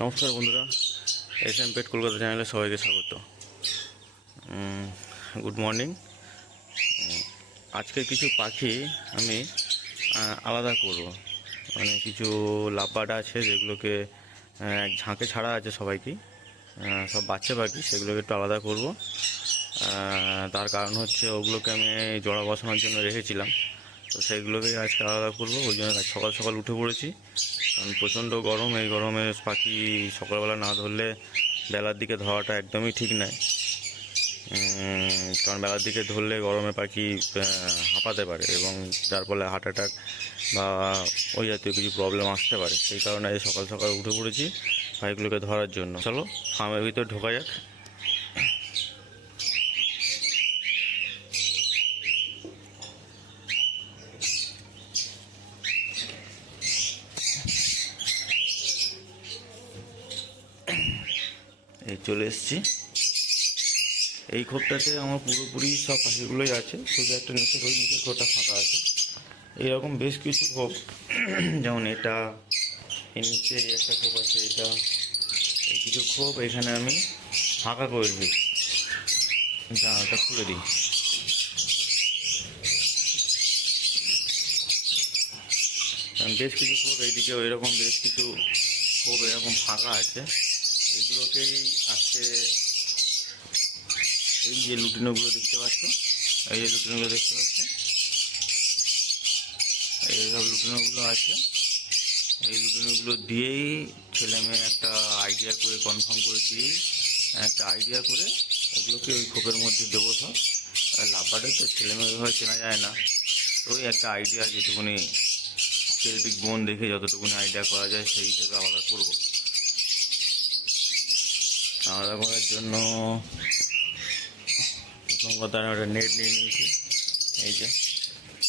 নমস্কার বন্ধুরা, এসএম পেট কলকাতা চ্যানেলে সবাইকে স্বাগত। Good morning. আজকে কিছু পাখি আমি আলাদা করব, মানে কিছু লাভবার্ড আছে যেগুলোকে এক ঝাঁকে ছাড়া আছে সবাইকে, সব বাচ্চা পাখি, সেগুলোকে একটু আলাদা করব। তার কারণ হচ্ছে ওগুলোকে আমি জোড়া বসানোর জন্য রেখেছিলাম, তো সেইগুলোকেই আজকে আলাদা করব। ওই জন্য সকাল সকাল উঠে পড়েছি, কারণ প্রচণ্ড গরম। এই গরমে পাখি সকালবেলা না ধরলে বেলার দিকে ধরাটা একদমই ঠিক নয়। কারণ বেলার দিকে ধরলে গরমে পাখি হাঁপাতে পারে এবং যার ফলে হার্ট অ্যাটাক বা ওই জাতীয় কিছু প্রবলেম আসতে পারে। সেই কারণে সকাল সকাল উঠে পড়েছি পাখিগুলোকে ধরার জন্য। চলো ফার্মের ভিতর ঢোকা যাক। এই চলে এসছি। এই খোপটাতে আমার পুরোপুরি সব পাখিগুলোই আছে, শুধু একটা নিচের ওই নিচের খোপটা ফাঁকা আছে। এইরকম বেশ কিছু খোপ, যেমন এটা, এর নিচে একটা খোপ আছে, এটা, এই কিছু খোপ এখানে আমি ফাঁকা করে দিই। জানালাটা খুলে দিই। বেশ কিছু খোপ এইদিকে ওইরকম বেশ কিছু খোপ এরকম ফাঁকা আছে। এগুলোকেই আজকে, এই যে লুটিনোগুলো দেখতে পাচ্ছ, এই যে লুটিনোগুলো দেখতে পাচ্ছ, এইসব লুটিনোগুলো আছে। এই লুটিনোগুলো দিয়েই ছেলে মেয়ে একটা আইডিয়া করে, কনফার্ম করে দিয়েই একটা আইডিয়া করে ওগুলোকে ওই খোপের মধ্যে দেবো সব। আর লাভবার্ডে তো ছেলে মেয়ে ওইভাবে চেনা যায় না, তো ওই একটা আইডিয়া, যেটুকুনি পেলভিক বোন দেখে যতটুকুনি আইডিয়া করা যায় সেই হিসেবে আলাদা করব। আলাদা করার জন্য প্রথম কথা আমি একটা নেট নিয়ে নিয়েছি। এই যে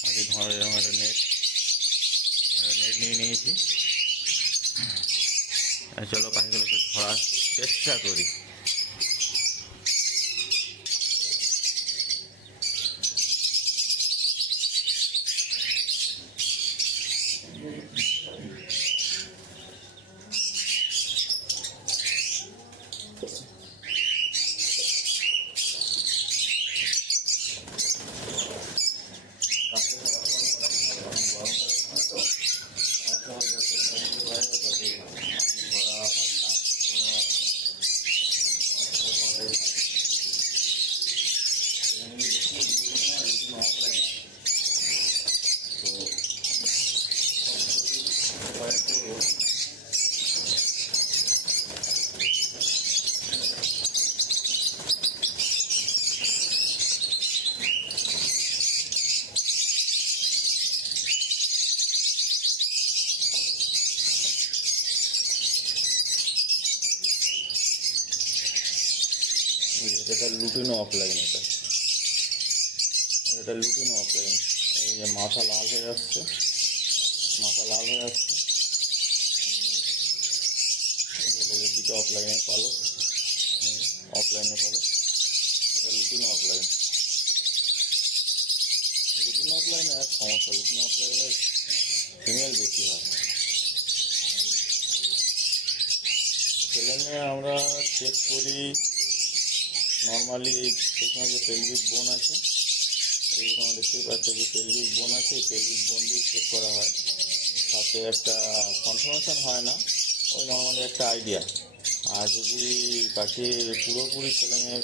আগে ধরা এরকম একটা নেট নিয়ে নিয়েছি। চলো পাখিগুলোকে ধরার চেষ্টা করি। এটা লুটিনো অফলাইন, এটা লুটিনো অফলাইন। এই যে মাথা লাল হয়ে আসছে, মাথা লাল হয়ে আসছে, দিকে অফলাইনের পালো, অফলাইনে পালো। এটা লুটিনো অফলাইন। লুটিনো অফলাইনে এক সমস্যা, লুটিনো অফলাইনে ফিমেল বেশি হয়। ছেলে মেয়ে আমরা চেক করি নর্মালি, সেখানে যে পেলভিক বোন আছে, এইরকম দেখতেই পাচ্ছে যে পেলভিক বোন আছে, এই পেলভিক বোন দিয়ে চেক করা হয়। সাথে একটা কনফার্মেশন হয় না, ওই নর্মালি একটা আইডিয়া। আর যদি পাখি পুরোপুরি ছেলে মেয়ে,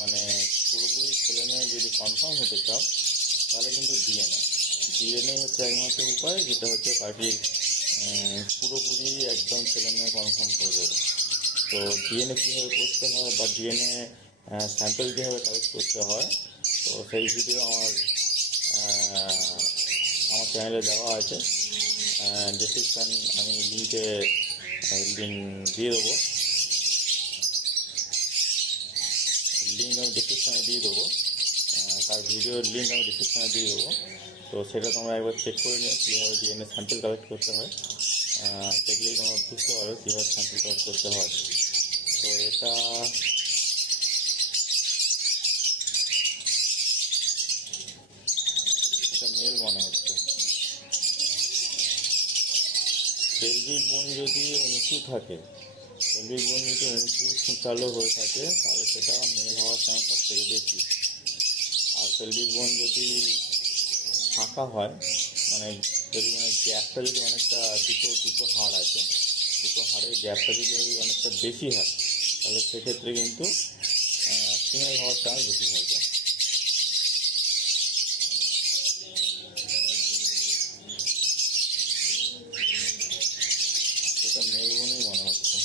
মানে পুরোপুরি ছেলে মেয়ে যদি কনফার্ম হতে চাও, তাহলে কিন্তু ডিএনএ হচ্ছে একমাত্র উপায়, যেটা হচ্ছে পাখির পুরোপুরি একদম ছেলে মেয়ে কনফার্ম করে দেবে। তো ডিএনএ কীভাবে করতে হয় বা ডিএনএ স্যাম্পল কীভাবে কালেক্ট করতে হয়, তো সেই ভিডিও আমার চ্যানেলে দেওয়া আছে। ডেসক্রিপশান আমি লিঙ্ক দিয়ে দেবো, লিঙ্ক আমি ডিসক্রিপশানে দিয়ে দেবো। তার ভিডিওর লিঙ্ক আমি ডিসক্রিপশানে দিয়ে দেবো। তো সেটা তোমরা একবার চেক করে নিও কীভাবে ডিএনএ স্যাম্পল কালেক্ট করতে হয়। দেখলেই তোমরা বুঝতে পারো কীভাবে স্যাম্পল কালেক্ট করতে হয়। তো এটা মেল মনে হচ্ছে। পেলভিক বোন যদি উঁচু থাকে, পেলভিক বোন যদি উঁচু সূচালো হয়ে থাকে তাহলে সেটা মেল হওয়ার চান্স সব থেকে বেশি। আর পেলভিক বোন যদি ফাঁকা হয়, মানে যদি মানে গ্যাপটা যদি অনেকটা, দুটো দুটো হাড় আছে, দুটো হাড়ের গ্যাপটা যদি অনেকটা বেশি হয় তাহলে সেক্ষেত্রে কিন্তু ফিমেল হওয়ার চান্স বেশি থাকে। সেটা মেল বোনই মনে হচ্ছে।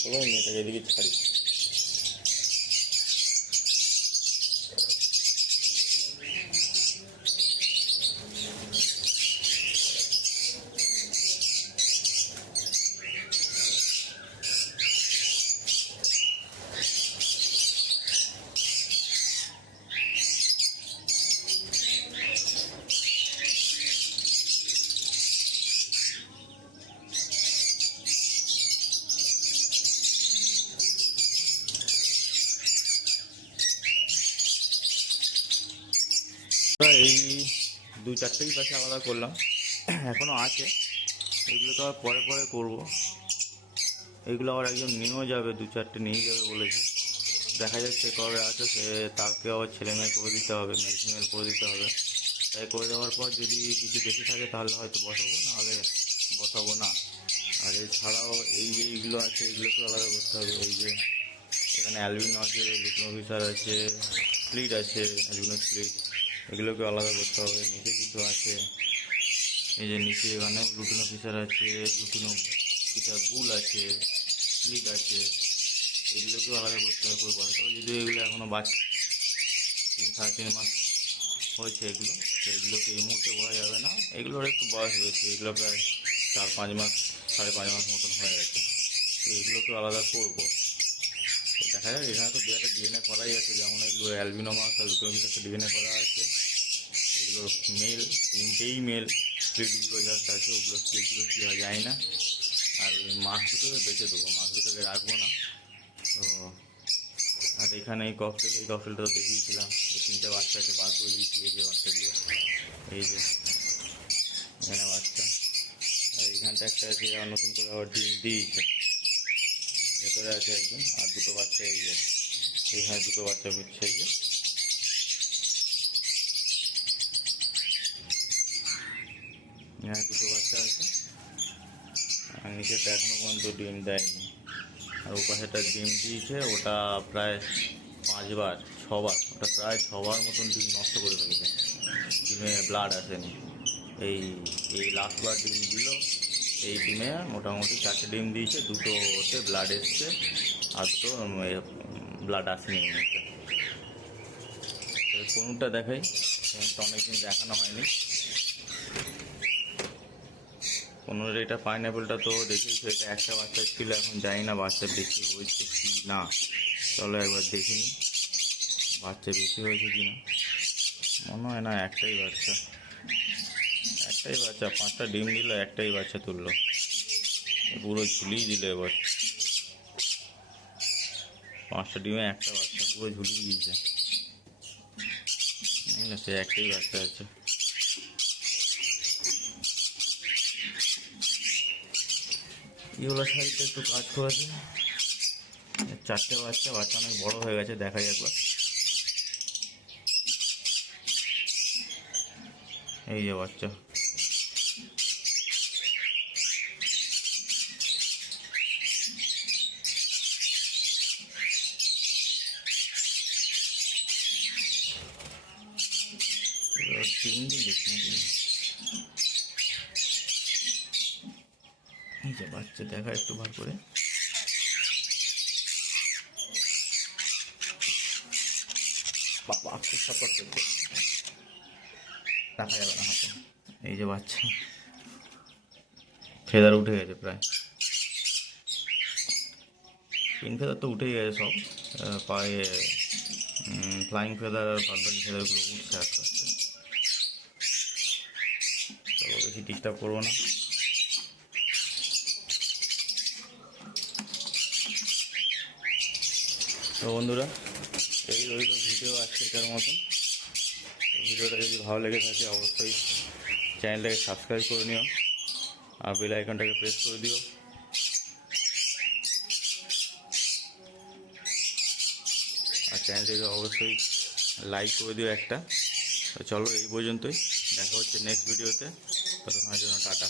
চলো মেয়েটাকে এদিকে ছাড়ি। এই 2-4টেই পাশে আলাদা করলাম, এখনও আছে, এগুলো তো আর পরে পরে করবো। এগুলো আবার একজন নিয়েও যাবে, 2-4টে নিয়ে যাবে বলেছে। দেখা যাচ্ছে কবে আছে, সে তাকে আবার ছেলে মেয়ে করে দিতে হবে, মেল ফিমেল করে দিতে হবে। তাই করে দেওয়ার পর যদি কিছু বেশি থাকে তাহলে হয়তো বসাবো, নাহলে বসাবো না। আর এছাড়াও এইগুলো আছে, এগুলোকে আলাদা করতে হবে। এই যে এখানে অ্যালবিনো আছে, লুটিনো ফিশার আছে, স্প্লিট আছে, অ্যালবিনো স্প্লিট, এগুলোকে আলাদা করতে হবে। নিচে কিছু আছে, এই যে নিচে এখানেও লুটিনো ফিশার আছে, লুটিনো ফিশার বুল আছে, স্প্লিট আছে, এগুলোকেও আলাদা করতে হবে। করে বসাতে হবে। যদিও এগুলো এখনও 3-3.5 মাস হয়েছে এগুলো, তো এগুলোকে এই মুহূর্তে বলা যাবে না। এগুলোর একটু বয়স হয়েছে, এগুলো প্রায় 4-5 মাস, 5.5 মাস মতন হয়ে গেছে। তো এগুলোকেও আলাদা করবো। তো দেখা যাক, এখানে তো একটা ডিএনএ করাই আছে, যেমন এগুলো অ্যালবিনো মাছ আর লুটিনো ফিশারটা ডিএনএ করা আছে। এগুলো মেল, 3টেই মেল। স্প্লিটগুলো জাস্ট আছে, ওগুলো স্প্লিটগুলো কী হয় যায় না। আর ওই মাছ দুটোকে বেঁচে দেবো, মাছ দুটোকে রাখবো না। তো আর এখানে এই ককটেলটা তো দেখিয়েছিলাম, এই 3টে বাচ্চাকে বার করে দিয়েছি। এই যে বাচ্চাগুলো, এই যে এখানে বাচ্চা, আর এইখানটা একটা আছে, আবার নতুন করে আবার ডিম দিয়েছে। ভেতরে আছে একজন, আর দুটো বাচ্চা এই যে এইখানে দুটো বাচ্চা হচ্ছে, এই যে এখানে দুটো বাচ্চা আছে। আর নিচেটা এখনও পর্যন্ত ডিম দেয়নি। আর ও পাশেটা ডিম দিয়েছে, ওটা প্রায় 5-6 বার, ওটা প্রায় 6বার মতন ডিম নষ্ট করে ফেলেছে, ডিমে ব্লাড আসেনি। এই এই লাস্টবার ডিম দিল, এই ডিমে মোটামুটি 4টে ডিম দিয়েছে, 2টোতে ব্লাড এসছে, আর 2টো ব্লাড আসেনি এই মুহূর্তে। কোনটা দেখাই, কোনটা অনেকদিন দেখানো হয়নি। পনেরো, এটা পাইনঅ্যাপেলটা তো দেখিয়েছো, এটা একটা বাচ্চা ছিল, এখন জানি না বাচ্চা বেশি হয়েছে কি না। চলো একবার দেখে নিই বাচ্চা বেশি হয়েছে কি না। মনে হয় না, একটাই বাচ্চা, 5টা ডিম দিল, একটাই বাচ্চা তুললো, পুরো ঝুলিয়ে দিল এবার। 5টা ডিমে একটা বাচ্চা, পুরো ঝুলিয়ে দিয়েছে। সে একটাই বাচ্চা আছে। ইউলা সাইডটা একটু কাজ করেছে, 4টে বাচ্চা অনেক বড় হয়ে গেছে, দেখাই একবার। এই যে বাচ্চা, ডিম দিলিস নাকি? এই যে বাচ্চা, দেখা একটু ভালো করে। বাবা খুব সাপোর্ট করছে, দেখা যাবে না হাতে। এই যে বাচ্চা, ফেদার উঠে গেছে প্রায়, 3 ফেদার তো উঠেই গেছে সব। পায়ে ফ্লাইং ফেদার আর বাদবাকি ফেদারগুলো উঠছে আস্তে আস্তে। চলো বেশি ডিস্টার্ব করবো না। তো বন্ধুরা, এই রইল ভিডিও আজকের মতন। ভিডিওটা যদি ভালো লেগে থাকে অবশ্যই চ্যানেলটাকে সাবস্ক্রাইব করে নিও। আর বেল আইকনটাকে প্রেস করে দিও। আর চ্যানেলটিকে অবশ্যই লাইক করে দিও একটা। তো চলো এই পর্যন্তই, দেখা হচ্ছে নেক্সট ভিডিওতে। ততক্ষণের জন্য টাটা।